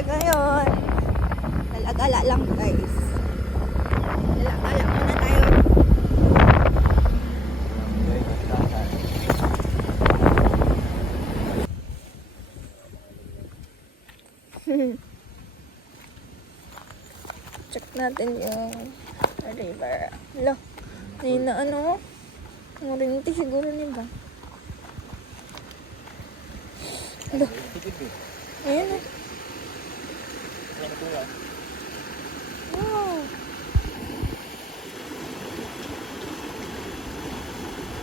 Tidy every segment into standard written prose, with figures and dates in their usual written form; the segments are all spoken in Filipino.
tayo ngayon. Lalagala lang guys. Lalagala muna tayo. Check natin yung river. Hala, hindi na ano. Murinti siguro niba. Hala. Ayan o. Wow.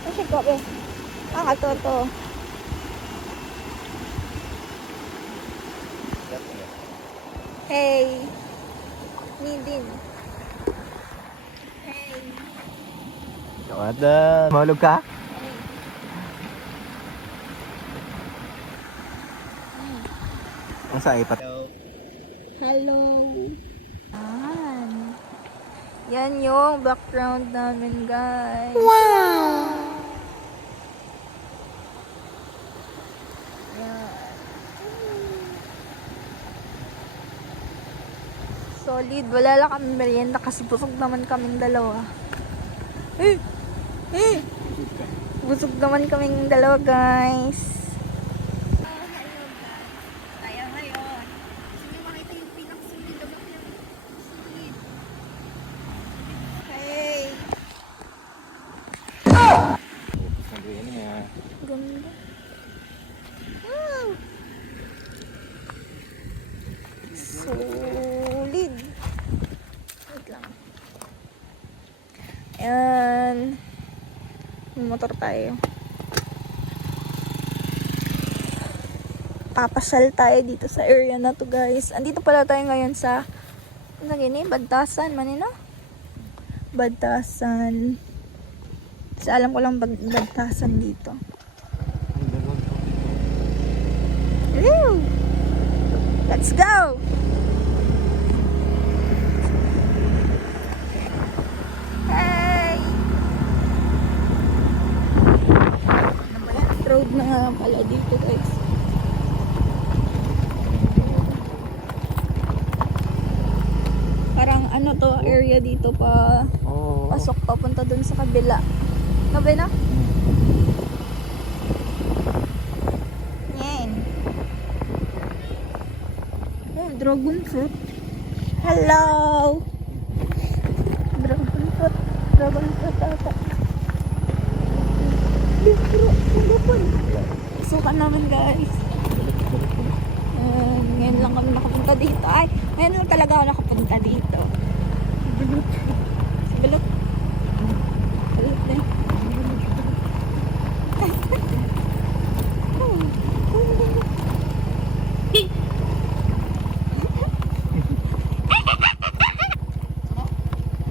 Kasi ko be. Katoto. Hey. Nidin. Hey. Kawada. Mahulog ka? Ang sa ipat. Hello. Yan yung background namin, guys. Wow. Yan. Solid. Wala lang kami merienda kasi busog naman kaming dalawa. Busog naman kaming dalawa, guys. Ganda. Wow. Solid. Wait lang. Ayan. Motor tayo. Papasyal tayo dito sa area na to, guys. Andito pala tayo ngayon sa Badtasan, manino? Badtasan. Kasi alam ko lang Badtasan dito. Woo! Let's go! Hey! Road na nga pala dito, guys. Parang ano to, area dito pa. Pasok papunta dun sa kabila. Nabi na? Dragon fruit. Hello! Dragon fruit. Dragon fruit ata. Sukan namin, guys. Ngayon lang kami nakapunta dito. Ay, ngayon lang talaga ako nakapunta dito. Balot. Balot. Balot din.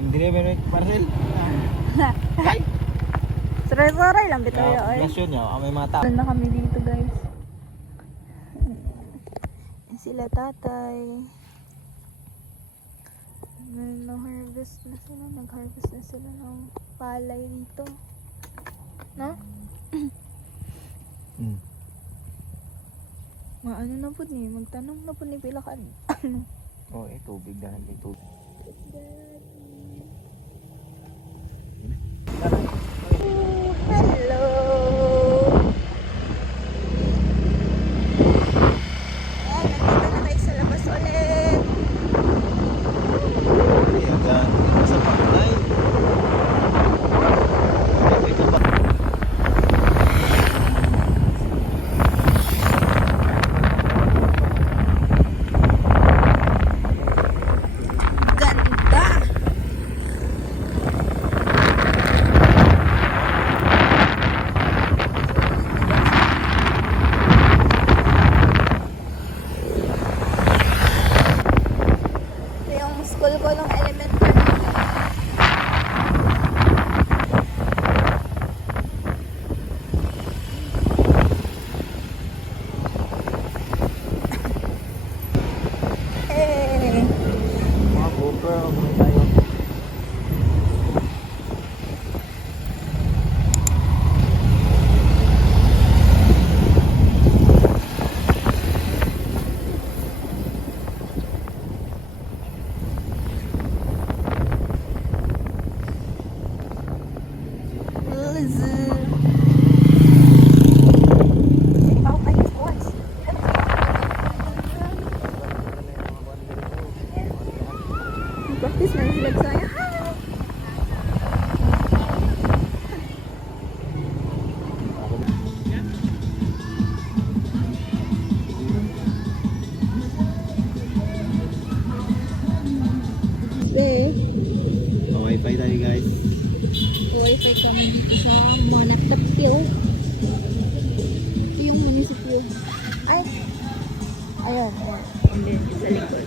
Hindi na parcel. Ay! Saray-saray lang bitaw ay. Gasyon nyo, may mga tao. Na kami dito, guys. Sila tatay. Nag-harvest na sila. Nag-harvest na sila ng palay dito. No? Maano na po ni? Magtanong na po ni Pilakan. Oh, tubig dahil may tubig. Hello! Ayan, nandito na tayo sa labas ulit. Ayan, sa pangulay. Ito ba? Ganda! Ayan, ayan. Convenience sa likod.